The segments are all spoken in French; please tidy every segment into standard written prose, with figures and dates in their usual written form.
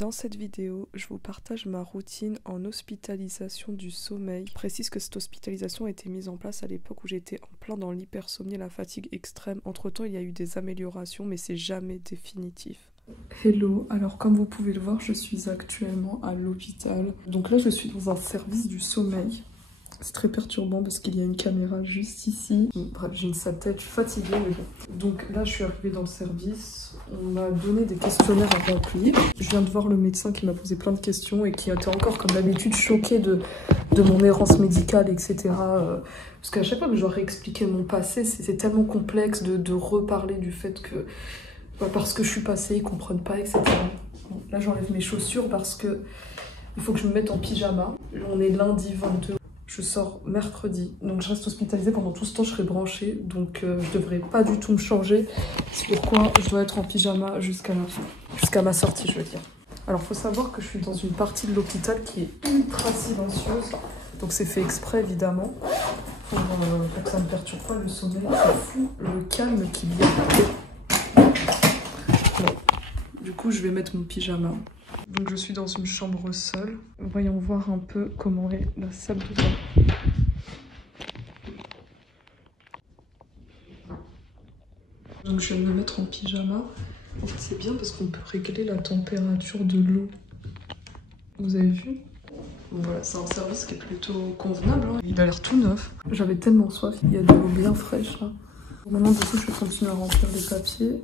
Dans cette vidéo, je vous partage ma routine en hospitalisation du sommeil. Je précise que cette hospitalisation a été mise en place à l'époque où j'étais en plein dans l'hypersomnie et la fatigue extrême. Entre-temps, il y a eu des améliorations, mais c'est jamais définitif. Hello, alors comme vous pouvez le voir, je suis actuellement à l'hôpital. Donc là, je suis dans un service du sommeil. C'est très perturbant parce qu'il y a une caméra juste ici. Bref, j'ai une sale tête, je suis fatiguée, mais bon. Donc là, je suis arrivée dans le service. On m'a donné des questionnaires à remplir. Je viens de voir le médecin qui m'a posé plein de questions et qui était encore, comme d'habitude, choqué de mon errance médicale, etc. Parce qu'à chaque fois que je dois réexpliquer mon passé, c'est tellement complexe de reparler du fait que... parce que je suis passée, ils comprennent pas, etc. Bon, là, j'enlève mes chaussures parce que il faut que je me mette en pyjama. On est lundi 22. Je sors mercredi, donc je reste hospitalisée pendant tout ce temps, je serai branchée, donc je devrais pas du tout me changer. C'est pourquoi je dois être en pyjama jusqu'à la fin, jusqu'à ma sortie, je veux dire. Alors, faut savoir que je suis dans une partie de l'hôpital qui est ultra silencieuse, donc c'est fait exprès évidemment, pour que ça ne perturbe pas le sommeil. C'est fou le calme qu'il y a. Bon. Du coup, je vais mettre mon pyjama. Donc je suis dans une chambre seule. Voyons voir un peu comment est la salle de bain. Donc je viens de me mettre en pyjama. En fait c'est bien parce qu'on peut régler la température de l'eau. Vous avez vu? Voilà, c'est un service qui est plutôt convenable, hein. Il a l'air tout neuf. J'avais tellement soif, il y a de l'eau bien fraîche là. Maintenant du coup je vais continuer à remplir les papiers.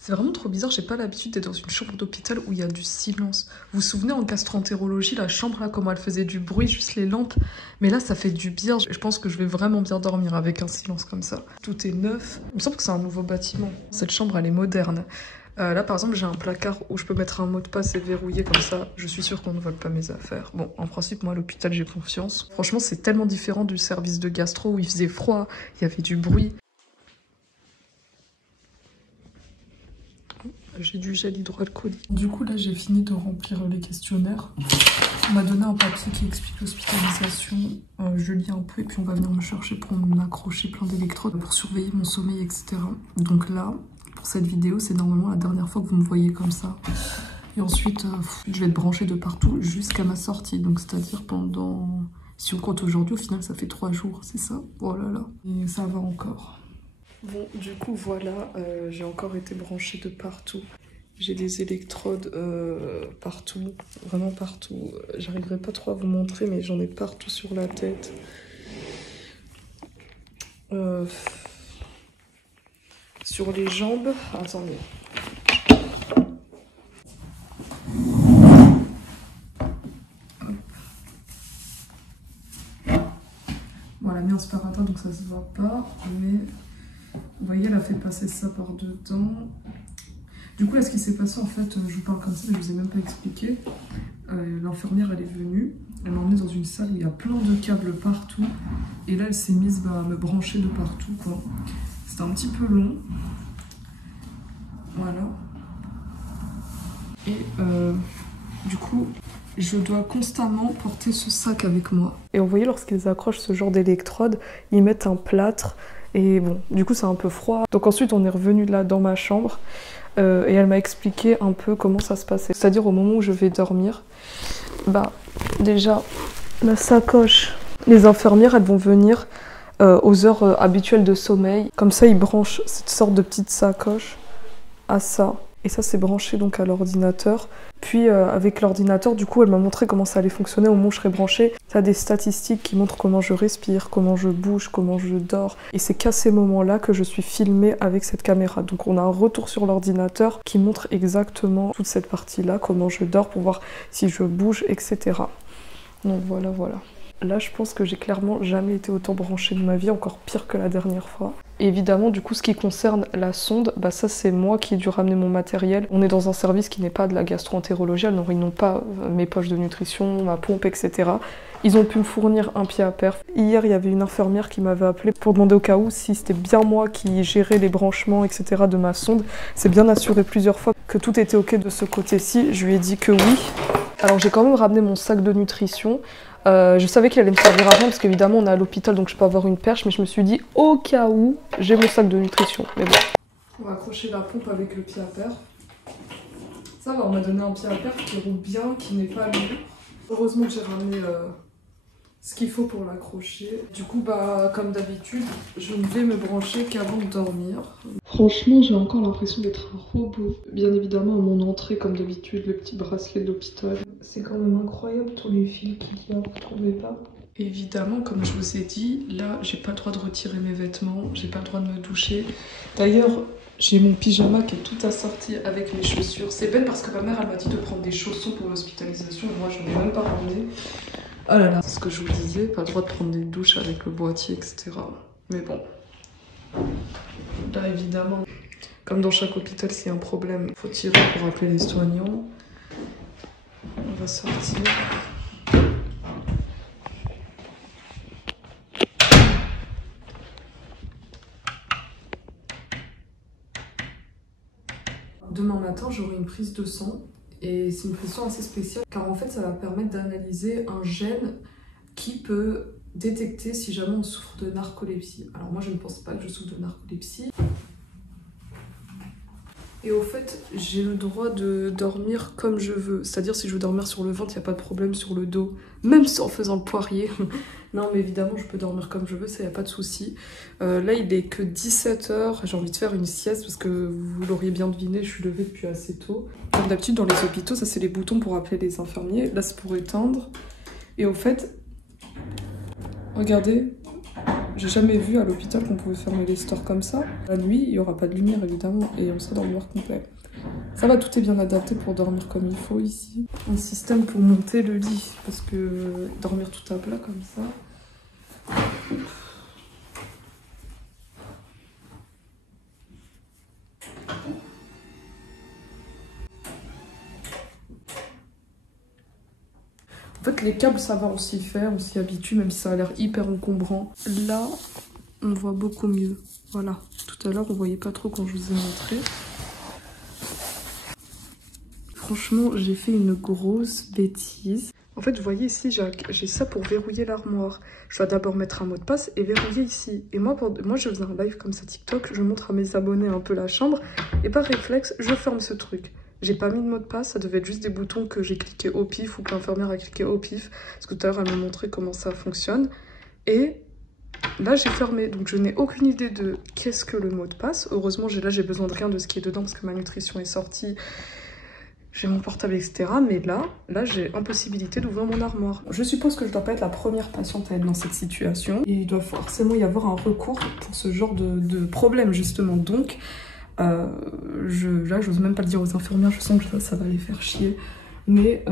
C'est vraiment trop bizarre, j'ai pas l'habitude d'être dans une chambre d'hôpital où il y a du silence. Vous vous souvenez en gastroentérologie, la chambre là, comment elle faisait du bruit, juste les lampes? Mais là, ça fait du bien. Je pense que je vais vraiment bien dormir avec un silence comme ça. Tout est neuf. Il me semble que c'est un nouveau bâtiment. Cette chambre, elle est moderne. Là, par exemple, j'ai un placard où je peux mettre un mot de passe et verrouiller comme ça. Je suis sûre qu'on ne vole pas mes affaires. Bon, en principe, moi, à l'hôpital, j'ai confiance. Franchement, c'est tellement différent du service de gastro où il faisait froid, il y avait du bruit. J'ai du gel hydroalcoolique. Du coup, là, j'ai fini de remplir les questionnaires. On m'a donné un papier qui explique l'hospitalisation. Je lis un peu et puis on va venir me chercher pour m'accrocher plein d'électrodes pour surveiller mon sommeil, etc. Donc là, pour cette vidéo, c'est normalement la dernière fois que vous me voyez comme ça. Et ensuite, je vais être branchée de partout jusqu'à ma sortie. Donc, c'est-à-dire pendant... Si on compte aujourd'hui, au final, ça fait 3 jours, c'est ça? Oh là là. Et ça va encore. Bon, du coup, voilà, j'ai encore été branchée de partout. J'ai des électrodes partout, vraiment partout. J'arriverai pas trop à vous montrer, mais j'en ai partout sur la tête. Sur les jambes, attendez. Voilà, mis en sparadrap, donc ça se voit pas, mais... Vous voyez, elle a fait passer ça par dedans. Du coup, là, ce qui s'est passé, en fait, je vous parle comme ça, mais je vous ai même pas expliqué. L'infirmière, elle est venue. Elle m'a emmenée dans une salle où il y a plein de câbles partout. Et là, elle s'est mise à me brancher de partout, quoi. C'était un petit peu long. Voilà. Et du coup, je dois constamment porter ce sac avec moi. Et vous voyez, lorsqu'ils accrochent ce genre d'électrode, ils mettent un plâtre. Et bon, du coup c'est un peu froid. Donc ensuite on est revenu là dans ma chambre et elle m'a expliqué un peu comment ça se passait. C'est-à-dire au moment où je vais dormir, bah déjà la sacoche, les infirmières elles vont venir aux heures habituelles de sommeil. Comme ça ils branchent cette sorte de petite sacoche à ça. Et ça c'est branché donc à l'ordinateur. Puis avec l'ordinateur, du coup, elle m'a montré comment ça allait fonctionner au moment où je serais branchée. Ça a des statistiques qui montrent comment je respire, comment je bouge, comment je dors. Et c'est qu'à ces moments-là que je suis filmée avec cette caméra. Donc on a un retour sur l'ordinateur qui montre exactement toute cette partie-là, comment je dors pour voir si je bouge, etc. Donc voilà, voilà. Là, je pense que j'ai clairement jamais été autant branchée de ma vie, encore pire que la dernière fois. Et évidemment, du coup, ce qui concerne la sonde, bah ça, c'est moi qui ai dû ramener mon matériel. On est dans un service qui n'est pas de la gastro-entérologie, alors ils n'ont pas mes poches de nutrition, ma pompe, etc. Ils ont pu me fournir un pied à perf. Hier, il y avait une infirmière qui m'avait appelé pour demander au cas où si c'était bien moi qui gérais les branchements, etc. de ma sonde. C'est bien assuré plusieurs fois que tout était ok de ce côté-ci. Je lui ai dit que oui. Alors j'ai quand même ramené mon sac de nutrition. Je savais qu'il allait me servir à rien parce qu'évidemment on est à l'hôpital donc je peux avoir une perche, mais je me suis dit au cas où j'ai mon sac de nutrition. Mais bon. On va accrocher la pompe avec le pied à perf. Ça va, on m'a donné un pied à terre qui roule bien, qui n'est pas lourd. Heureusement que j'ai ramené ce qu'il faut pour l'accrocher. Du coup, bah, comme d'habitude, je ne vais me brancher qu'avant de dormir. Franchement, j'ai encore l'impression d'être un robot. Bien évidemment, à mon entrée, comme d'habitude, le petit bracelet de l'hôpital. C'est quand même incroyable tous les fils qu'il y a, vous trouvez pas? Évidemment, comme je vous ai dit, là, j'ai pas le droit de retirer mes vêtements, j'ai pas le droit de me doucher. D'ailleurs, j'ai mon pyjama qui est tout assorti avec mes chaussures. C'est bête parce que ma mère, elle m'a dit de prendre des chaussons pour l'hospitalisation et moi, je n'en ai même pas ramené. Oh là là, c'est ce que je vous disais, pas le droit de prendre des douches avec le boîtier, etc. Mais bon, là évidemment, comme dans chaque hôpital, s'il y a un problème, il faut tirer pour appeler les soignants. On va sortir. Demain matin, j'aurai une prise de sang. Et c'est une prise de sang assez spéciale, car en fait, ça va permettre d'analyser un gène qui peut détecter si jamais on souffre de narcolepsie. Alors moi, je ne pense pas que je souffre de narcolepsie. Et au fait, j'ai le droit de dormir comme je veux. C'est-à-dire, si je veux dormir sur le ventre, il n'y a pas de problème sur le dos. Même en faisant le poirier. Non, mais évidemment, je peux dormir comme je veux, ça, il n'y a pas de souci. Là, il est que 17 h. J'ai envie de faire une sieste parce que vous l'auriez bien deviné, je suis levée depuis assez tôt. Comme d'habitude, dans les hôpitaux, ça, c'est les boutons pour appeler les infirmiers. Là, c'est pour éteindre. Et au fait, regardez, j'ai jamais vu à l'hôpital qu'on pouvait fermer les stores comme ça. La nuit, il n'y aura pas de lumière évidemment et on sera dans le noir complet. Ça va, tout est bien adapté pour dormir comme il faut ici. Un système pour monter le lit, parce que dormir tout à plat comme ça... En fait, les câbles, ça va, on s'y fait, on s'y habitue, même si ça a l'air hyper encombrant. Là, on voit beaucoup mieux. Voilà, tout à l'heure, on voyait pas trop quand je vous ai montré. Franchement, j'ai fait une grosse bêtise. En fait, vous voyez ici, j'ai ça pour verrouiller l'armoire. Je dois d'abord mettre un mot de passe et verrouiller ici. Et moi, je faisais un live comme ça TikTok, je montre à mes abonnés un peu la chambre. Et par réflexe, je ferme ce truc. J'ai pas mis de mot de passe, ça devait être juste des boutons que j'ai cliqué au pif ou que l'infirmière a cliqué au pif. Parce que tout à l'heure, elle m'a montré comment ça fonctionne. Et là, j'ai fermé. Donc, je n'ai aucune idée de qu'est-ce que le mot de passe. Heureusement, là, j'ai besoin de rien de ce qui est dedans parce que ma nutrition est sortie. J'ai mon portable, etc. Mais là j'ai impossibilité d'ouvrir mon armoire. Je suppose que je dois pas être la première patiente à être dans cette situation. Et il doit forcément y avoir un recours pour ce genre de problème, justement. Donc, là, j'ose même pas le dire aux infirmières. Je sens que ça va les faire chier. Mais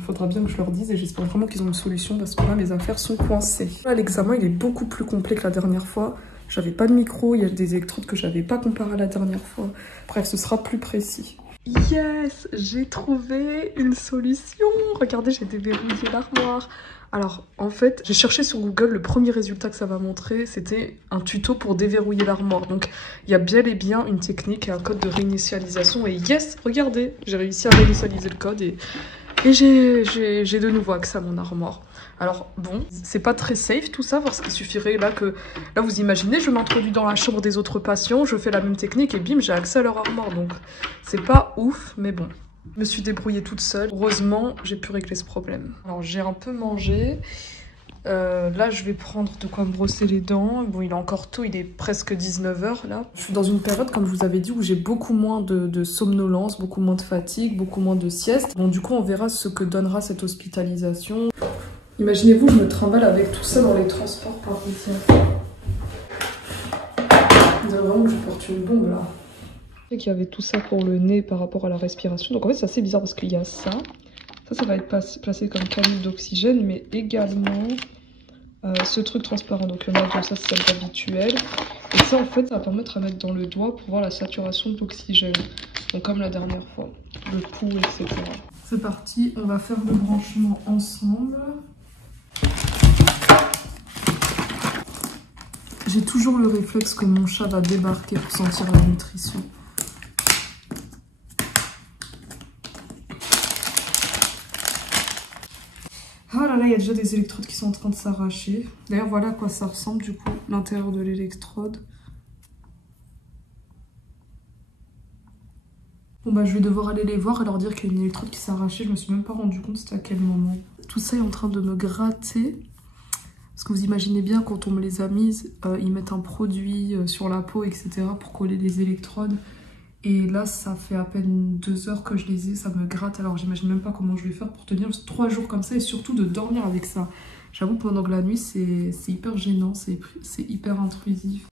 faudra bien que je leur dise et j'espère vraiment qu'ils ont une solution parce que là, mes affaires sont coincées. Là, l'examen, il est beaucoup plus complet que la dernière fois. J'avais pas de micro, il y a des électrodes que j'avais pas comparé à la dernière fois. Bref, ce sera plus précis. Yes, j'ai trouvé une solution. Regardez, j'ai déverrouillé l'armoire. Alors, en fait, j'ai cherché sur Google, le premier résultat que ça va montrer, c'était un tuto pour déverrouiller l'armoire. Donc, il y a bien et bien une technique et un code de réinitialisation. Et yes, regardez, j'ai réussi à réinitialiser le code et j'ai de nouveau accès à mon armoire. Alors bon, c'est pas très safe tout ça, parce qu'il suffirait là que... Là vous imaginez, je m'introduis dans la chambre des autres patients, je fais la même technique et bim, j'ai accès à leur armoire. Donc c'est pas ouf, mais bon. Je me suis débrouillée toute seule. Heureusement, j'ai pu régler ce problème. Alors j'ai un peu mangé. Là je vais prendre de quoi me brosser les dents. Bon, il est encore tôt, il est presque 19 h là. Je suis dans une période, comme je vous avais dit, où j'ai beaucoup moins de somnolence, beaucoup moins de fatigue, beaucoup moins de sieste. Bon, du coup on verra ce que donnera cette hospitalisation. Imaginez-vous, je me trimballe avec tout ça dans les transports parisiens. On dirait vraiment que je porte une bombe là. Je sais qu'il y avait tout ça pour le nez par rapport à la respiration. Donc en fait c'est assez bizarre parce qu'il y a ça. Ça va être placé comme canule d'oxygène, mais également ce truc transparent. Donc le natrium, ça c'est celle habituelle. Et ça en fait ça va permettre à mettre dans le doigt pour voir la saturation d'oxygène. Donc comme la dernière fois, le pouls, etc. C'est parti, on va faire le branchement ensemble. J'ai toujours le réflexe que mon chat va débarquer pour sentir la nutrition. Ah là là, il y a déjà des électrodes qui sont en train de s'arracher. D'ailleurs, voilà à quoi ça ressemble du coup, l'intérieur de l'électrode. Bon bah, je vais devoir aller les voir et leur dire qu'il y a une électrode qui s'est arrachée. Je me suis même pas rendu compte c'était à quel moment. Tout ça est en train de me gratter. Parce que vous imaginez bien, quand on me les a mises, ils mettent un produit sur la peau, etc. pour coller les électrodes. Et là, ça fait à peine 2 heures que je les ai, ça me gratte. Alors j'imagine même pas comment je vais faire pour tenir 3 jours comme ça et surtout de dormir avec ça. J'avoue, pendant que la nuit, c'est hyper gênant, c'est hyper intrusif.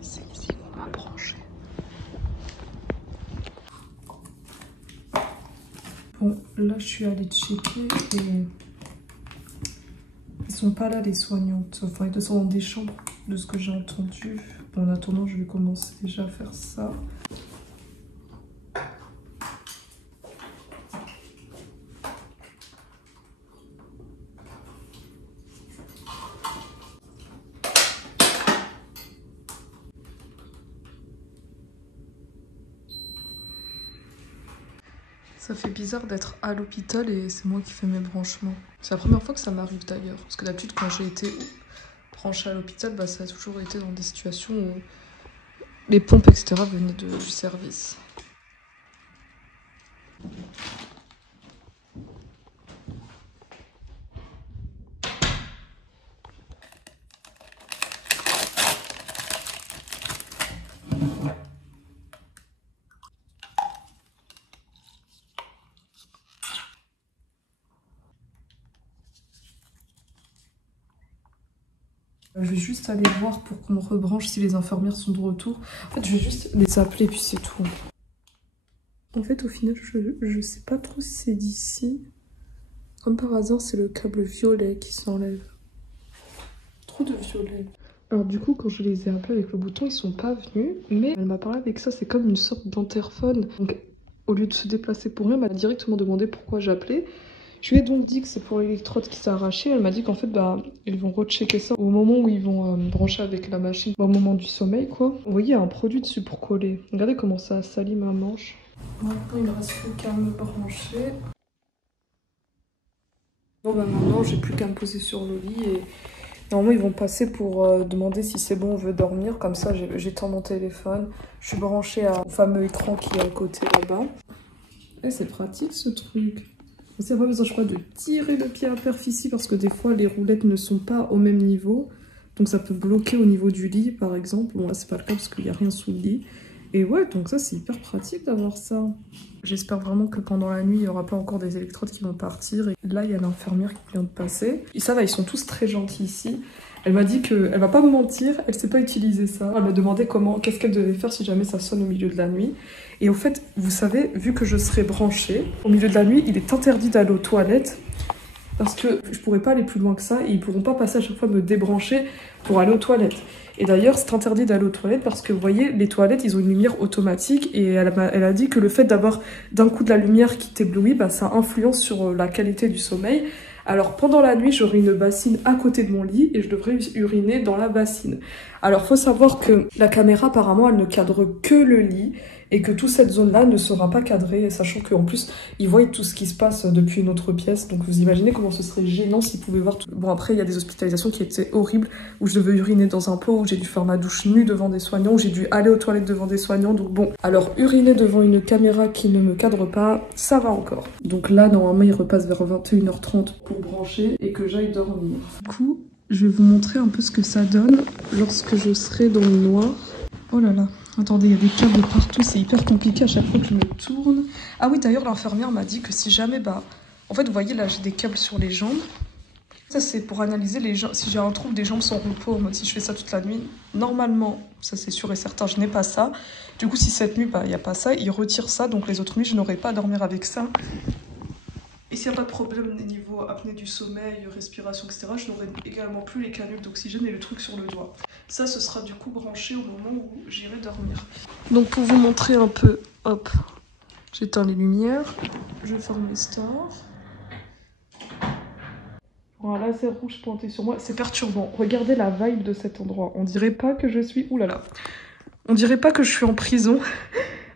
C'est ici qu'on m'a branché. Bon, là, je suis allée checker et ils sont pas là, les soignantes. Enfin, ils sont dans des chambres, de ce que j'ai entendu. Bon, en attendant, je vais commencer déjà à faire ça. Ça fait bizarre d'être à l'hôpital et c'est moi qui fais mes branchements. C'est la première fois que ça m'arrive d'ailleurs. Parce que d'habitude, quand j'ai été branchée à l'hôpital, bah, ça a toujours été dans des situations où les pompes, etc. venaient du service. Je vais juste aller voir pour qu'on rebranche si les infirmières sont de retour. En fait, je vais juste les appeler puis c'est tout. En fait, au final, je sais pas trop si c'est d'ici. Comme par hasard, c'est le câble violet qui s'enlève. Trop de violet. Alors du coup, quand je les ai appelés avec le bouton, ils sont pas venus. Mais elle m'a parlé avec ça, c'est comme une sorte d'interphone. Donc au lieu de se déplacer pour rien, elle m'a directement demandé pourquoi j'appelais. Je lui ai donc dit que c'est pour l'électrode qui s'est arrachée. Elle m'a dit qu'en fait, bah, ils vont rechecker ça au moment où ils vont brancher avec la machine, au moment du sommeil, quoi. Vous voyez, il y a un produit dessus pour coller. Regardez comment ça salit ma manche. Maintenant, il ne reste plus qu'à me brancher. Bon, bah maintenant, j'ai plus qu'à me poser sur le lit et normalement, ils vont passer pour demander si c'est bon, on veut dormir. Comme ça, j'étends mon téléphone. Je suis branchée au fameux écran qui est à côté là-bas. Et c'est pratique ce truc. C'est pas besoin, je crois, de tirer le pied à perf ici parce que des fois les roulettes ne sont pas au même niveau. Donc ça peut bloquer au niveau du lit par exemple. Bon là c'est pas le cas parce qu'il n'y a rien sous le lit. Et ouais, donc ça c'est hyper pratique d'avoir ça. J'espère vraiment que pendant la nuit il n'y aura pas encore des électrodes qui vont partir. Et là il y a l'infirmière qui vient de passer. Et ça va, ils sont tous très gentils ici. Elle m'a dit qu'elle va pas me mentir, elle sait pas utiliser ça. Elle m'a demandé qu'est-ce qu'elle devait faire si jamais ça sonne au milieu de la nuit. Et au fait, vous savez, vu que je serai branchée, au milieu de la nuit, il est interdit d'aller aux toilettes parce que je pourrais pas aller plus loin que ça et ils pourront pas passer à chaque fois me débrancher pour aller aux toilettes. Et d'ailleurs, c'est interdit d'aller aux toilettes parce que vous voyez, les toilettes, ils ont une lumière automatique et elle a dit que le fait d'avoir d'un coup de la lumière qui t'éblouit, bah, ça influence sur la qualité du sommeil. Alors pendant la nuit, j'aurai une bassine à côté de mon lit et je devrais uriner dans la bassine. Alors faut savoir que la caméra apparemment elle ne cadre que le lit et que toute cette zone-là ne sera pas cadrée, sachant qu'en plus ils voient tout ce qui se passe depuis une autre pièce. Donc vous imaginez comment ce serait gênant s'ils pouvaient voir tout. Bon après il y a des hospitalisations qui étaient horribles où je devais uriner dans un pot, où j'ai dû faire ma douche nue devant des soignants, où j'ai dû aller aux toilettes devant des soignants. Donc bon, alors uriner devant une caméra qui ne me cadre pas, ça va encore. Donc là normalement il repasse vers 21h30 pour brancher et que j'aille dormir. Du coup, je vais vous montrer un peu ce que ça donne lorsque je serai dans le noir. Oh là là, attendez, il y a des câbles partout, c'est hyper compliqué à chaque fois que je me tourne. Ah oui, d'ailleurs, l'infirmière m'a dit que si jamais, bah... En fait, vous voyez, là, j'ai des câbles sur les jambes. Ça, c'est pour analyser les jambes. Si j'ai un trouble des jambes sans repos, en mode si je fais ça toute la nuit, normalement, ça c'est sûr et certain, je n'ai pas ça. Du coup, si cette nuit, bah, il n'y a pas ça, il retire ça, donc les autres nuits, je n'aurai pas à dormir avec ça. Et s'il n'y a pas de problème niveau apnée du sommeil, respiration, etc., je n'aurai également plus les canules d'oxygène et le truc sur le doigt. Ça, ce sera du coup branché au moment où j'irai dormir. Donc pour vous montrer un peu, hop, j'éteins les lumières, je ferme les stores. Un laser rouge pointé sur moi, c'est perturbant. Regardez la vibe de cet endroit. On dirait pas que je suis... Ouh là là. On dirait pas que je suis en prison.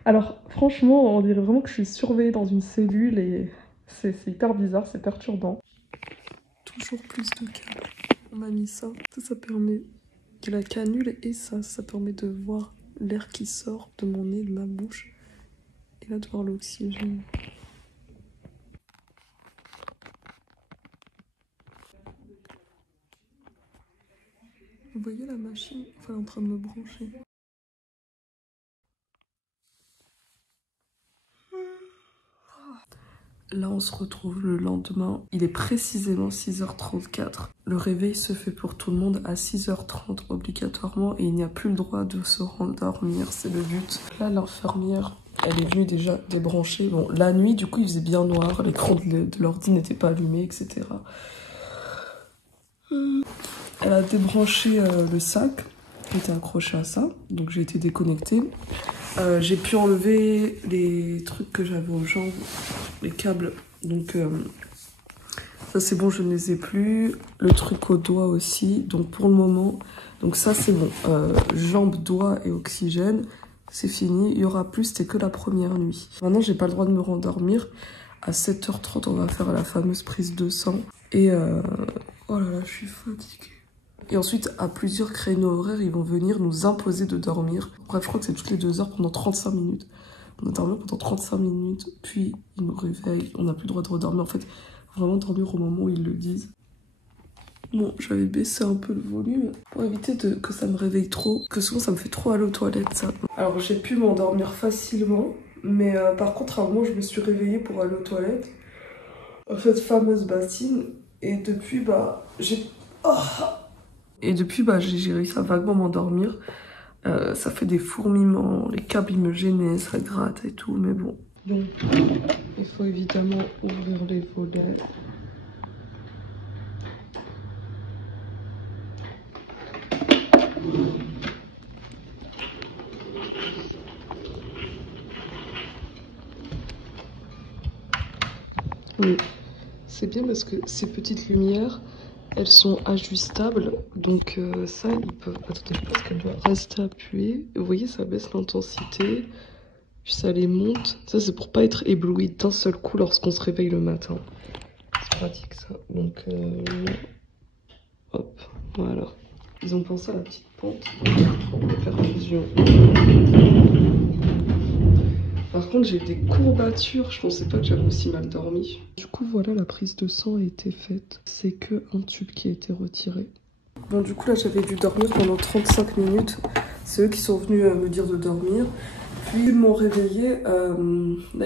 Alors franchement, on dirait vraiment que je suis surveillée dans une cellule et... C'est hyper bizarre, c'est perturbant. Toujours plus de câbles. On a mis ça. Ça permet de la canule et ça permet de voir l'air qui sort de mon nez, de ma bouche. Et là, de voir l'oxygène. Vous voyez la machine? Enfin, elle est en train de me brancher. Là, on se retrouve le lendemain. Il est précisément 6h34. Le réveil se fait pour tout le monde à 6h30 obligatoirement et il n'y a plus le droit de se rendormir, c'est le but. Là, l'infirmière, elle est venue déjà débrancher. Bon, la nuit, du coup, il faisait bien noir, l'écran de l'ordi n'était pas allumé, etc. Elle a débranché le sac qui était accroché à ça, donc j'ai été déconnectée. J'ai pu enlever les trucs que j'avais aux jambes, les câbles, donc ça c'est bon, je ne les ai plus. Le truc au doigt aussi, donc pour le moment, donc ça c'est bon. Jambes, doigts et oxygène, c'est fini. Il y aura plus, c'était que la première nuit. Maintenant j'ai pas le droit de me rendormir. À 7h30 on va faire la fameuse prise de sang. Et oh là là, je suis fatiguée. Et ensuite, à plusieurs créneaux horaires, ils vont venir nous imposer de dormir. Bref, je crois que c'est toutes les 2 heures pendant 35 minutes. On va dormir pendant 35 minutes, puis ils nous réveillent. On n'a plus le droit de redormir. En fait, vraiment dormir au moment où ils le disent. Bon, j'avais baissé un peu le volume pour éviter que ça me réveille trop. Que souvent, ça me fait trop aller aux toilettes, ça. Alors, j'ai pu m'endormir facilement. Mais par contre, à un moment, je me suis réveillée pour aller aux toilettes. Cette fameuse bassine. Et depuis, bah, j'ai... Oh, j'ai réussi à vaguement m'endormir. Ça fait des fourmillements, les câbles ils me gênaient, ça gratte et tout, mais bon. Donc, il faut évidemment ouvrir les volets. Oui, c'est bien parce que ces petites lumières, elles sont ajustables, donc ça, ils peuvent... Attendez, je pense qu'elle doit rester appuyée. Vous voyez, ça baisse l'intensité, puis ça les monte. Ça, c'est pour pas être ébloui d'un seul coup lorsqu'on se réveille le matin. C'est pratique, ça. Donc, hop, voilà. Ils ont pensé à la petite pente de perfusion. Par contre, j'ai des courbatures, je pensais pas que j'avais aussi mal dormi. Du coup, voilà, la prise de sang a été faite. C'est que un tube qui a été retiré. Bon, du coup, là, j'avais dû dormir pendant 35 minutes. C'est eux qui sont venus me dire de dormir. Puis, ils m'ont réveillée, là,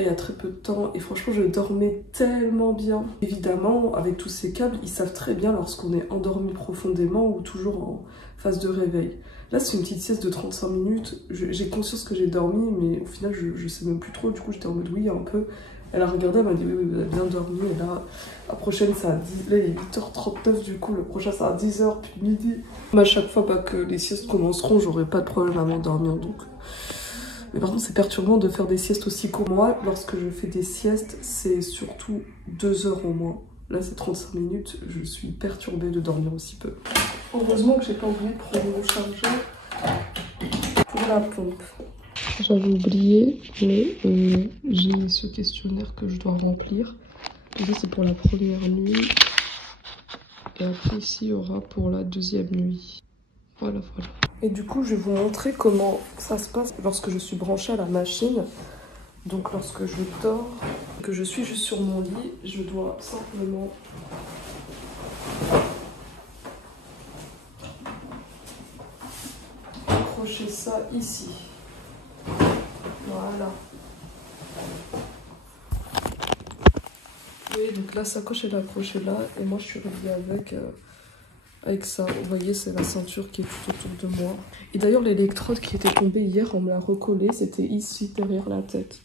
il y a très peu de temps. Et franchement, je dormais tellement bien. Évidemment, avec tous ces câbles, ils savent très bien lorsqu'on est endormi profondément ou toujours en phase de réveil. Là, c'est une petite sieste de 35 minutes. J'ai conscience que j'ai dormi, mais au final, je sais même plus trop. Du coup, j'étais en mode oui, un peu. Elle a regardé, elle m'a dit oui, vous avez bien dormi. Et là, la prochaine, ça a 10... Là, il est 8h39, du coup, le prochain, ça à 10h, puis midi. Mais à chaque fois que les siestes commenceront, j'aurai pas de problème à m'endormir, donc... Mais par contre, c'est perturbant de faire des siestes aussi courtes. Moi, lorsque je fais des siestes, c'est surtout 2 heures au moins. Là, c'est 35 minutes. Je suis perturbée de dormir aussi peu. Heureusement que j'ai pas oublié de prendre mon chargeur pour la pompe. J'avais oublié, mais j'ai ce questionnaire que je dois remplir. Déjà, c'est pour la première nuit. Et après, ici, il y aura pour la deuxième nuit. Voilà, voilà. Et du coup, je vais vous montrer comment ça se passe lorsque je suis branchée à la machine. Donc, lorsque je dors, que je suis juste sur mon lit, je dois simplement accrocher ça ici. Voilà. Oui, donc la sacoche elle est accrochée là et moi je suis reliée avec ça. Vous voyez, c'est la ceinture qui est tout autour de moi. Et d'ailleurs, l'électrode qui était tombée hier, on me l'a recollée, c'était ici derrière la tête.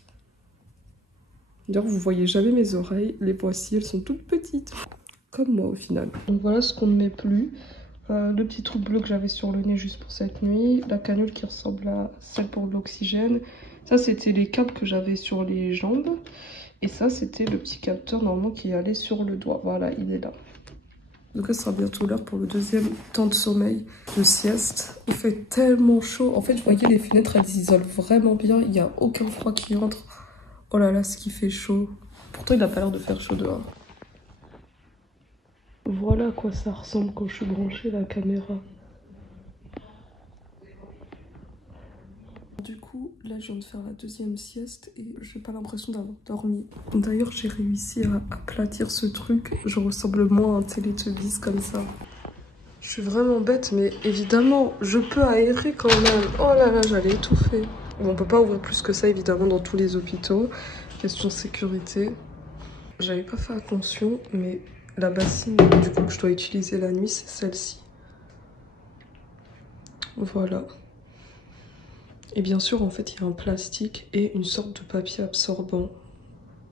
D'ailleurs, vous voyez jamais mes oreilles, les voici, elles sont toutes petites. Comme moi au final. Donc voilà ce qu'on ne met plus. Le petit trou bleu que j'avais sur le nez juste pour cette nuit. La canule qui ressemble à celle pour l'oxygène. Ça, c'était les câbles que j'avais sur les jambes. Et ça, c'était le petit capteur normalement qui allait sur le doigt. Voilà, il est là. Donc ce sera bientôt l'heure pour le deuxième temps de sommeil, de sieste. Il fait tellement chaud. En fait, vous voyez, les fenêtres, elles isolent vraiment bien. Il n'y a aucun froid qui entre. Oh là là, ce qui fait chaud. Pourtant, il n'a pas l'air de faire chaud dehors. voilà à quoi ça ressemble quand je suis branchée la caméra. Du coup, là je viens de faire la deuxième sieste et j'ai pas l'impression d'avoir dormi. D'ailleurs, j'ai réussi à aplatir ce truc. Je ressemble moins à un Teletubbies comme ça. Je suis vraiment bête, mais évidemment, je peux aérer quand même. Oh là là, j'allais étouffer. Bon, on peut pas ouvrir plus que ça, évidemment, dans tous les hôpitaux. Question sécurité. J'avais pas fait attention, mais la bassine du coup que je dois utiliser la nuit, c'est celle-ci. Voilà. Et bien sûr, en fait, il y a un plastique et une sorte de papier absorbant.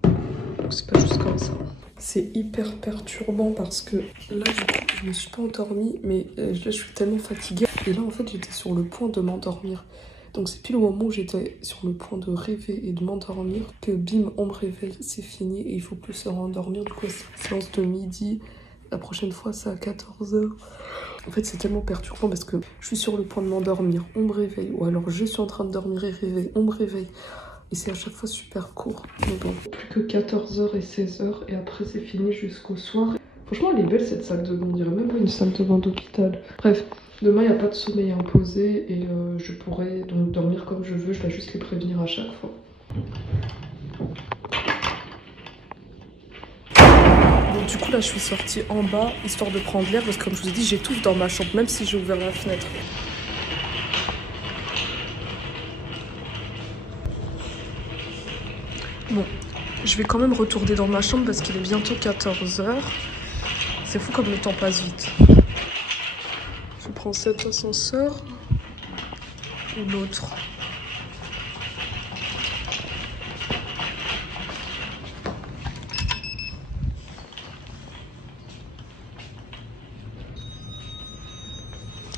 Donc c'est pas juste comme ça. C'est hyper perturbant parce que là, du coup, je me suis pas endormie, mais là, je suis tellement fatiguée. Et là, en fait, j'étais sur le point de m'endormir. Donc c'est pile au moment où j'étais sur le point de rêver et de m'endormir que bim, on me réveille, c'est fini et il faut plus se rendormir. Du coup, c'est une séance de midi. La prochaine fois, c'est à 14 h. En fait, c'est tellement perturbant parce que je suis sur le point de m'endormir, on me réveille. Ou alors, je suis en train de dormir et réveille, on me réveille. Et c'est à chaque fois super court. Mais bon, plus que 14 h et 16 h. Et après, c'est fini jusqu'au soir. Franchement, elle est belle cette salle de bain. On dirait même pas une salle de bain d'hôpital. Bref, demain, il n'y a pas de sommeil imposé. Et je pourrais donc dormir comme je veux. Je vais juste les prévenir à chaque fois. Donc du coup là je suis sortie en bas histoire de prendre l'air parce que comme je vous ai dit j'étouffe dans ma chambre même si j'ai ouvert la fenêtre. Bon, je vais quand même retourner dans ma chambre parce qu'il est bientôt 14 h. C'est fou comme le temps passe vite. Je prends cet ascenseur ou l'autre.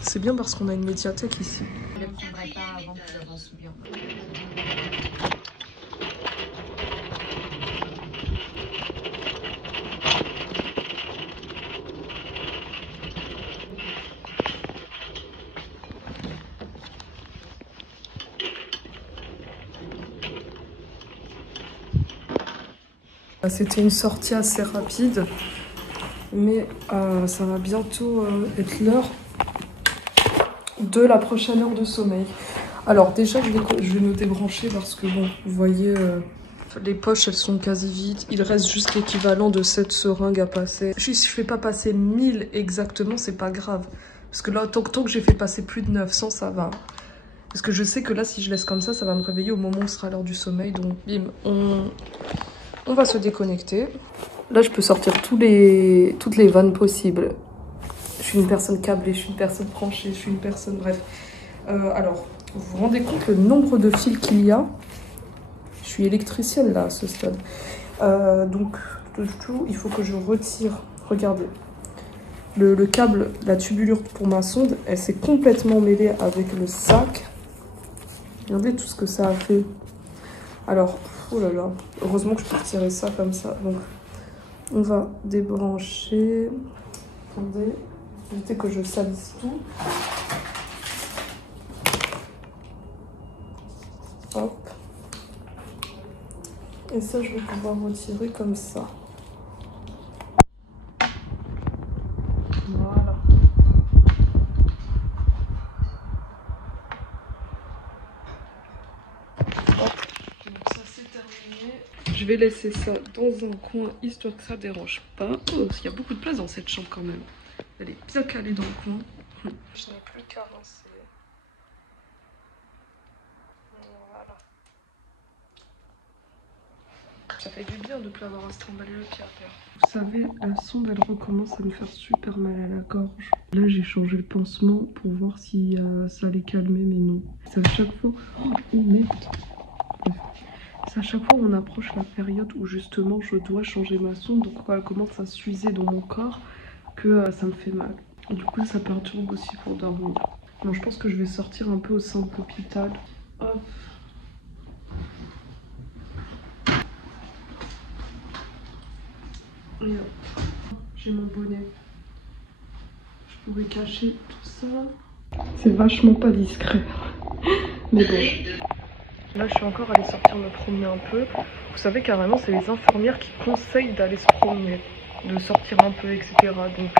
C'est bien parce qu'on a une médiathèque ici. Je ne le prendrai pas avant que j'avance bien. C'était une sortie assez rapide, mais ça va bientôt être l'heure de la prochaine heure de sommeil. Alors déjà je vais me débrancher parce que bon vous voyez les poches elles sont quasi vides, il reste juste l'équivalent de cette seringue à passer. Si je fais pas passer 1000 exactement c'est pas grave parce que là tant que j'ai fait passer plus de 900 ça va. Parce que je sais que là si je laisse comme ça va me réveiller au moment où sera l'heure du sommeil, donc bim on va se déconnecter. Là je peux sortir toutes les vannes possibles. Je suis une personne câblée, je suis une personne branchée, je suis une personne... Bref. Alors, vous vous rendez compte le nombre de fils qu'il y a? Je suis électricienne là à ce stade. Donc, tout, il faut que je retire... Regardez. Le câble, la tubulure pour ma sonde, elle s'est complètement mêlée avec le sac. Regardez tout ce que ça a fait. Alors, oh là là. Heureusement que je peux retirer ça comme ça. Donc, on va débrancher. Attendez. Éviter que je salisse tout. Hop. Et ça, je vais pouvoir retirer comme ça. Voilà. Hop. Donc ça, c'est terminé. Je vais laisser ça dans un coin, histoire que ça dérange pas. Oh, il y a beaucoup de place dans cette chambre quand même. Elle est bien calée dans le coin. Je n'ai plus qu'à rincer. Voilà. Ça fait du bien de ne plus avoir à se trimballer le pied à terre. Vous savez, la sonde, elle recommence à me faire super mal à la gorge. Là, j'ai changé le pansement pour voir si ça allait calmer, mais non. C'est à chaque fois... Oh, merde. C'est à chaque fois où on approche la période où justement je dois changer ma sonde, donc quand elle commence à s'user dans mon corps, que ça me fait mal. Du coup ça perturbe aussi pour dormir. Bon, je pense que je vais sortir un peu au sein de l'hôpital. Hop. Et hop. J'ai mon bonnet. Je pourrais cacher tout ça. C'est vachement pas discret. Mais bon. Là je suis encore allée sortir me promener un peu. Vous savez carrément c'est les infirmières qui conseillent d'aller se promener. de sortir un peu, etc. Donc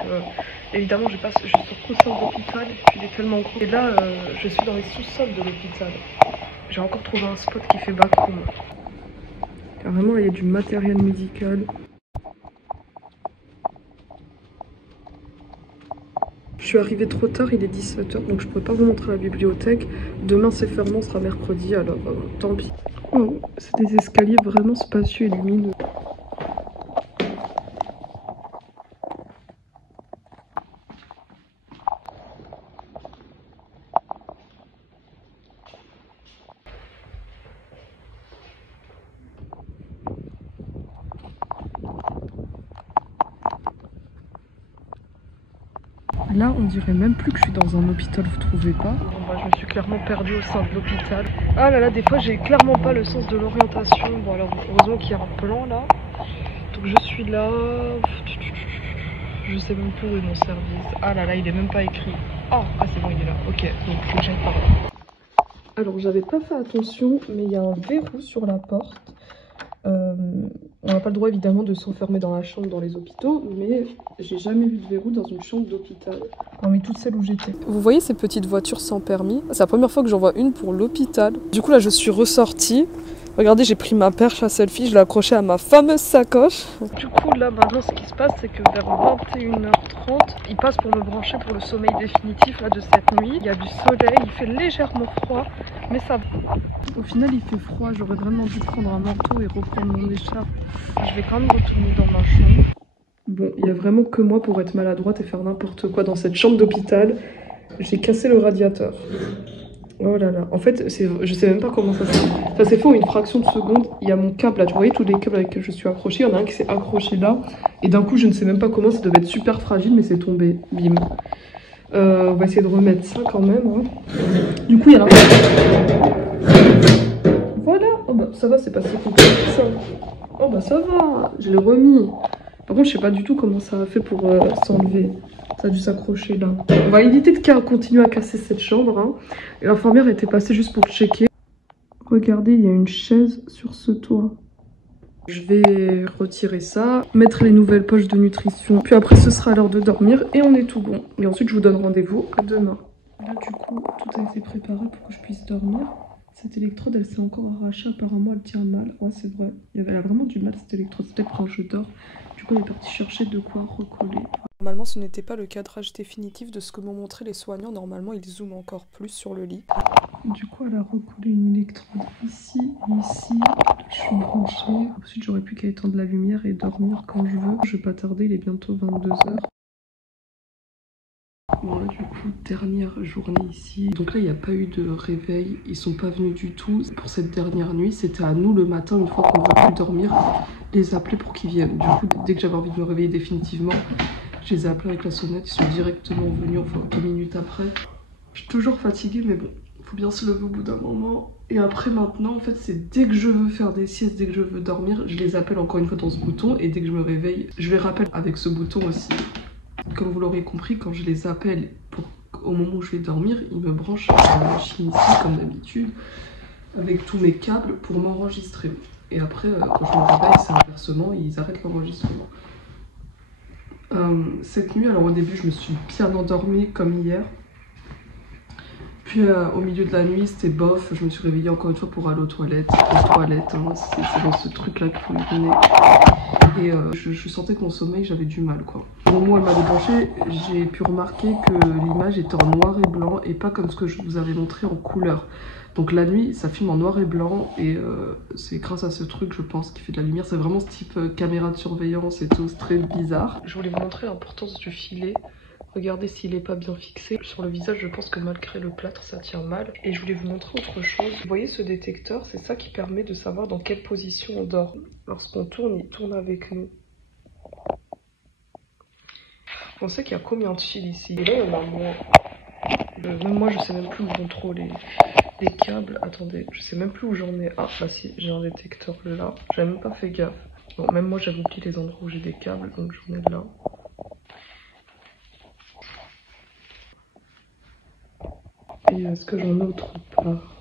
évidemment je sors qu'au sol de l'hôpital, puis il est tellement gros. Et là je suis dans les sous-sols de l'hôpital. J'ai encore trouvé un spot qui fait backroom. Carrément il y a du matériel médical. Je suis arrivée trop tard, il est 17h, donc je ne pourrais pas vous montrer la bibliothèque. Demain c'est fermé, on sera mercredi, alors tant pis. Oh, c'est des escaliers vraiment spacieux et lumineux. Là, on dirait même plus que je suis dans un hôpital, vous trouvez pas? Bon, bah, je me suis clairement perdue au sein de l'hôpital. Ah là là, des fois, j'ai clairement pas le sens de l'orientation. Bon, alors, heureusement qu'il y a un plan là. Donc, je suis là. Je sais même plus où est mon service. Ah là là, il est même pas écrit. Ah, c'est bon, il est là. Ok, donc faut que j'aille par là. Alors, j'avais pas fait attention, mais il y a un verrou sur la porte. On n'a pas le droit évidemment de s'enfermer dans la chambre dans les hôpitaux, mais j'ai jamais vu de verrou dans une chambre d'hôpital. Parmi toutes celles où j'étais. Vous voyez ces petites voitures sans permis? C'est la première fois que j'en vois une pour l'hôpital. Du coup là je suis ressortie. Regardez, j'ai pris ma perche à selfie, je l'ai accrochée à ma fameuse sacoche. Du coup là maintenant ce qui se passe c'est que vers 21h30, il passe pour me brancher pour le sommeil définitif là, de cette nuit. Il y a du soleil, il fait légèrement froid, mais ça va. Au final il fait froid, j'aurais vraiment dû prendre un manteau et reprendre mon écharpe. Je vais quand même retourner dans ma chambre. Bon, il n'y a vraiment que moi pour être maladroite et faire n'importe quoi dans cette chambre d'hôpital. J'ai cassé le radiateur. Oh là là, en fait, je sais même pas comment ça s'est fait. Ça s'est fait en une fraction de seconde. Il y a mon câble là, tu voyais tous les câbles avec lesquels je suis accrochée. Il y en a un qui s'est accroché là. Et d'un coup, je ne sais même pas comment, ça devait être super fragile, mais c'est tombé. Bim. On va essayer de remettre ça quand même. Hein. Du coup, il y a là. Voilà. Oh bah ça va, c'est pas si compliqué que ça. Oh bah ça va, je l'ai remis. Par contre, je sais pas du tout comment ça a fait pour s'enlever. Ça a dû s'accrocher là. On va éviter de continuer à casser cette chambre. Hein. Et l'infirmière était passée juste pour checker. Regardez, il y a une chaise sur ce toit. Je vais retirer ça, mettre les nouvelles poches de nutrition. Puis après, ce sera l'heure de dormir et on est tout bon. Et ensuite, je vous donne rendez-vous à demain. Là, du coup, tout a été préparé pour que je puisse dormir. Cette électrode, elle s'est encore arrachée. Apparemment, elle tient mal. Ouais, c'est vrai. Elle a vraiment du mal, cette électrode. C'est peut-être quand je dors. Du coup, elle est partie chercher de quoi recoller. Normalement, ce n'était pas le cadrage définitif de ce que m'ont montré les soignants. Normalement, ils zooment encore plus sur le lit. Du coup, elle a recollé une électrode ici et ici. Je suis branchée. Ensuite, j'aurais plus qu'à éteindre la lumière et dormir quand je veux. Je vais pas tarder, il est bientôt 22h. Bon là du coup, dernière journée ici. Donc là, il n'y a pas eu de réveil. Ils sont pas venus du tout. Pour cette dernière nuit, c'était à nous le matin, une fois qu'on ne va plus dormir, les appeler pour qu'ils viennent. Du coup, dès que j'avais envie de me réveiller définitivement, je les ai appelés avec la sonnette. Ils sont directement venus, enfin 2 minutes après. Je suis toujours fatiguée, mais bon, il faut bien se lever au bout d'un moment. Et après maintenant, en fait, c'est dès que je veux faire des siestes, dès que je veux dormir, je les appelle encore une fois dans ce bouton. Et dès que je me réveille, je les rappelle avec ce bouton aussi. Comme vous l'aurez compris, quand je les appelle au moment où je vais dormir, ils me branchent sur la machine ici, comme d'habitude, avec tous mes câbles pour m'enregistrer. Et après, quand je me réveille, c'est inversement, ils arrêtent l'enregistrement. Cette nuit, alors au début, je me suis bien endormie comme hier. Puis au milieu de la nuit, c'était bof. Je me suis réveillée encore une fois pour aller aux toilettes. Hein, c'est dans ce truc-là qu'il faut lui donner. Et je sentais que mon sommeil, j'avais du mal quoi. Au moment où elle m'avait branché, j'ai pu remarquer que l'image était en noir et blanc et pas comme ce que je vous avais montré en couleur. Donc la nuit, ça filme en noir et blanc et c'est grâce à ce truc, je pense, qui fait de la lumière. C'est vraiment ce type caméra de surveillance et tout, c'est très bizarre. Je voulais vous montrer l'importance du filet. Regardez s'il n'est pas bien fixé. Sur le visage, je pense que malgré le plâtre, ça tient mal. Et je voulais vous montrer autre chose. Vous voyez ce détecteur, c'est ça qui permet de savoir dans quelle position on dort. Lorsqu'on tourne, il tourne avec nous. On sait qu'il y a combien de fils ici. Et là, il y en a moins. Même moi, je sais même plus où vont trop les câbles. Attendez, je sais même plus où j'en ai. Ah, bah si, j'ai un détecteur là. J'avais même pas fait gaffe. Bon, même moi, j'avais oublié les endroits où j'ai des câbles, donc j'en ai là. Et est-ce que j'en ai autre part?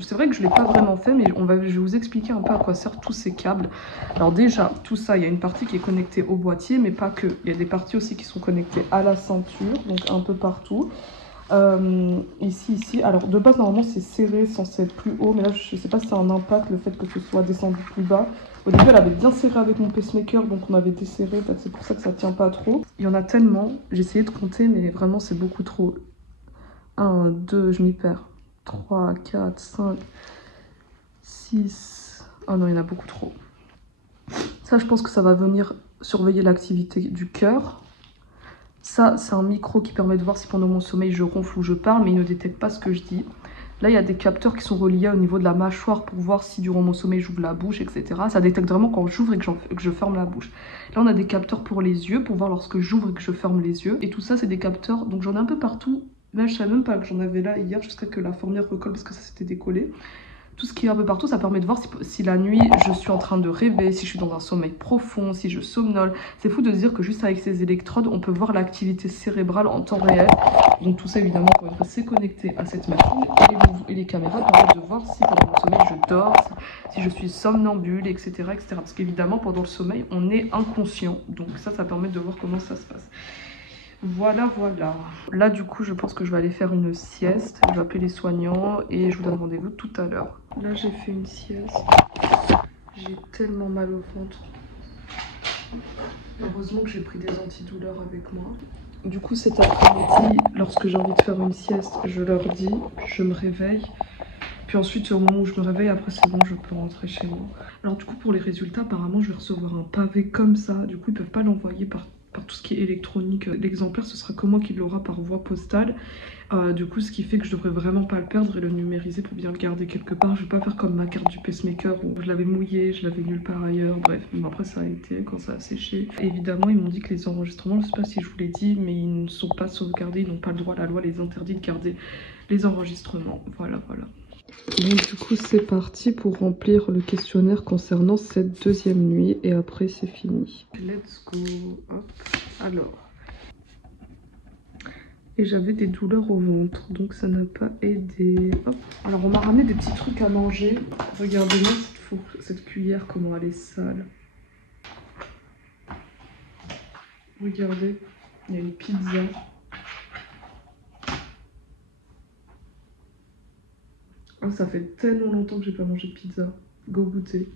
C'est vrai que je ne l'ai pas vraiment fait, mais je vais vous expliquer un peu à quoi servent tous ces câbles. Alors déjà, tout ça, il y a une partie qui est connectée au boîtier, mais pas que. Il y a des parties aussi qui sont connectées à la ceinture, donc un peu partout. Ici. Alors de base, normalement, c'est serré, censé être plus haut, mais là, je ne sais pas si c'est un impact, le fait que ce soit descendu plus bas. Au début, elle avait bien serré avec mon pacemaker, donc on avait desserré, peut-être c'est pour ça que ça tient pas trop. Il y en a tellement, j'ai essayé de compter, mais vraiment, c'est beaucoup trop. 1, 2, je m'y perds. 3, 4, 5, 6... Oh non, il y en a beaucoup trop. Ça, je pense que ça va venir surveiller l'activité du cœur. Ça, c'est un micro qui permet de voir si pendant mon sommeil, je ronfle ou je parle, mais il ne détecte pas ce que je dis. Là, il y a des capteurs qui sont reliés au niveau de la mâchoire pour voir si durant mon sommeil, j'ouvre la bouche, etc. Ça détecte vraiment quand j'ouvre et que je ferme la bouche. Là, on a des capteurs pour les yeux, pour voir lorsque j'ouvre et que je ferme les yeux. Et tout ça, c'est des capteurs, donc j'en ai un peu partout. Même, je savais même pas que j'en avais là hier, jusqu'à que la fournière recolle, parce que ça s'était décollé. Tout ce qui est un peu partout, ça permet de voir si la nuit, je suis en train de rêver, si je suis dans un sommeil profond, si je somnole. C'est fou de se dire que juste avec ces électrodes, on peut voir l'activité cérébrale en temps réel. Donc tout ça, évidemment, encore une fois, c'est connecté à cette machine. Et les caméras permettent de voir si pendant mon sommeil, je dors, si je suis somnambule, etc. etc. Parce qu'évidemment, pendant le sommeil, on est inconscient. Donc ça permet de voir comment ça se passe. Voilà. Là, du coup, je pense que je vais aller faire une sieste. Je vais appeler les soignants et je vous donne rendez-vous tout à l'heure. Là, j'ai fait une sieste. J'ai tellement mal au ventre. Heureusement que j'ai pris des antidouleurs avec moi. Du coup, cet après-midi, lorsque j'ai envie de faire une sieste, je leur dis, je me réveille. Puis ensuite, au moment où je me réveille, après c'est bon, je peux rentrer chez moi. Alors du coup, pour les résultats, apparemment, je vais recevoir un pavé comme ça. Du coup, ils peuvent pas l'envoyer par tout ce qui est électronique. L'exemplaire, ce sera que moi qui l'aura par voie postale. Du coup, ce qui fait que je devrais vraiment pas le perdre et le numériser pour bien le garder quelque part. Je vais pas faire comme ma carte du pacemaker où je l'avais mouillé, je l'avais nulle part ailleurs. Bref, bon, après ça a été quand ça a séché. Et évidemment, ils m'ont dit que les enregistrements, je sais pas si je vous l'ai dit, mais ils ne sont pas sauvegardés. Ils n'ont pas le droit, la loi les interdit de garder les enregistrements. Voilà. Donc du coup c'est parti pour remplir le questionnaire concernant cette deuxième nuit et après c'est fini. Let's go. Hop. Alors. Et j'avais des douleurs au ventre donc ça n'a pas aidé. Hop. Alors on m'a ramené des petits trucs à manger. Regardez-moi cette cuillère comment elle est sale. Regardez, il y a une pizza. Oh, ça fait tellement longtemps que j'ai pas mangé de pizza. Go goûter.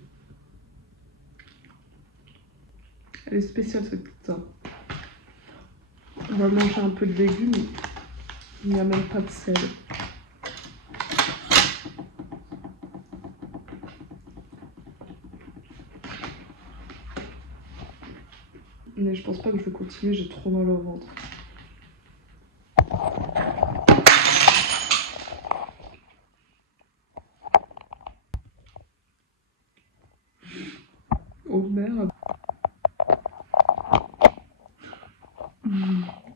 Elle est spéciale cette pizza. On va manger un peu de légumes. Il n'y a même pas de sel. Mais je pense pas que je vais continuer, j'ai trop mal au ventre. Oh merde.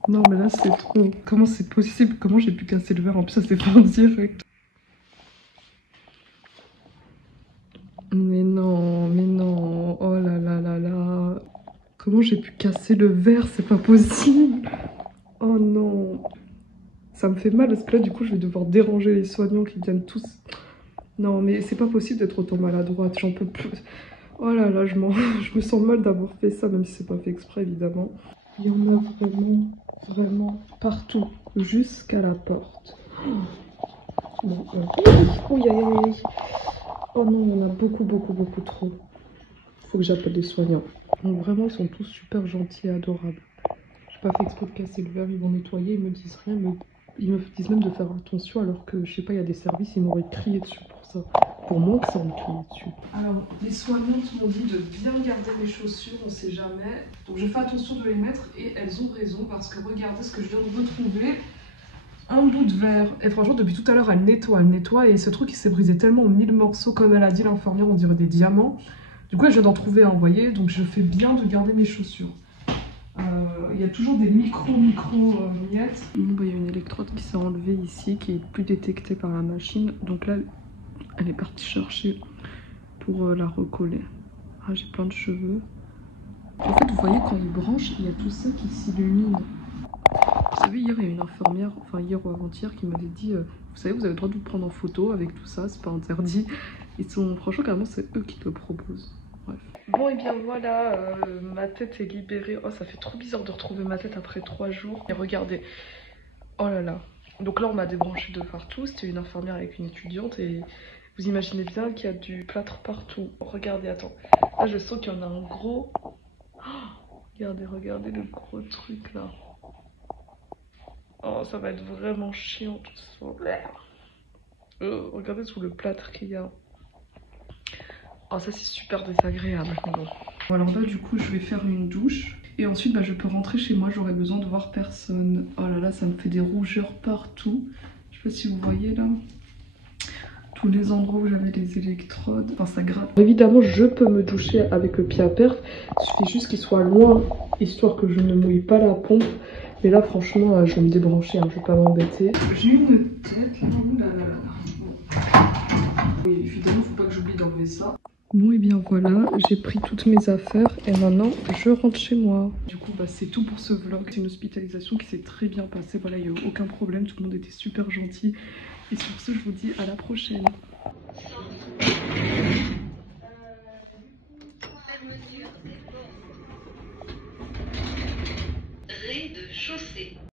Non mais là c'est trop. Comment c'est possible? Comment j'ai pu casser le verre? En plus ça s'est fait en direct. Mais non. Oh là là. Comment j'ai pu casser le verre? C'est pas possible. Oh non. Ça me fait mal parce que là du coup je vais devoir déranger les soignants qui viennent tous. Non mais c'est pas possible d'être autant maladroite, j'en peux plus. Oh là là, je me sens mal d'avoir fait ça, même si c'est pas fait exprès évidemment. Il y en a vraiment partout, jusqu'à la porte. Bon, aïe. Oh non, il y en a beaucoup trop. Faut que j'appelle les soignants. Donc vraiment, ils sont tous super gentils et adorables. J'ai pas fait exprès de casser le verre, ils vont nettoyer, ils me disent rien, mais ils me disent même de faire attention alors que, je sais pas, il y a des services, ils m'auraient crié dessus pour ça. Pour moi que ça me criait dessus. Alors, les soignantes m'ont dit de bien garder mes chaussures, on sait jamais. Donc je fais attention de les mettre et elles ont raison parce que regardez ce que je viens de retrouver. Un bout de verre. Et franchement, depuis tout à l'heure, elle nettoie. Et ce truc, il s'est brisé tellement en 1000 morceaux, comme elle a dit l'infirmière, on dirait des diamants. Du coup, elle vient d'en trouver un, vous voyez. Donc je fais bien de garder mes chaussures. Il y a toujours des micro miettes. Bon, il y a une électrode qui s'est enlevée ici, qui est plus détectée par la machine. Donc là, elle est partie chercher pour la recoller. Ah, j'ai plein de cheveux. En fait, vous voyez, quand il branche, il y a tout ça qui s'illumine. Vous savez, hier, il y a une infirmière, enfin hier ou avant-hier, qui m'avait dit vous savez, vous avez le droit de vous prendre en photo avec tout ça, c'est pas interdit. Ils sont, franchement, carrément, c'est eux qui te le proposent. Bref. Bon, et bien voilà, ma tête est libérée. Oh, ça fait trop bizarre de retrouver ma tête après 3 jours. Et regardez, oh là là. Donc là, on m'a débranché de partout. C'était une infirmière avec une étudiante et vous imaginez bien qu'il y a du plâtre partout. Regardez, attends. Là, je sens qu'il y en a un gros. Oh, regardez le gros truc là. Oh, ça va être vraiment chiant tout ça. Regardez sous le plâtre qu'il y a. Oh, ça c'est super désagréable. Bon, alors là, du coup, je vais faire une douche. Et ensuite, bah, je peux rentrer chez moi. J'aurai besoin de voir personne. Oh là là, ça me fait des rougeurs partout. Je sais pas si vous voyez là. Tous les endroits où j'avais les électrodes. Enfin, ça gratte. Évidemment, je peux me doucher avec le pied à perf. Il suffit juste qu'il soit loin, histoire que je ne mouille pas la pompe. Mais là, franchement, je vais me débrancher, hein, je vais pas m'embêter. J'ai une tête là. Ouh là là là. Oui, évidemment, faut pas que j'oublie d'enlever ça. Bon, et bien voilà, j'ai pris toutes mes affaires et maintenant je rentre chez moi. Du coup, bah, c'est tout pour ce vlog. C'est une hospitalisation qui s'est très bien passée. Voilà, il n'y a eu aucun problème, tout le monde était super gentil. Et sur ce, je vous dis à la prochaine. Rez-de-chaussée.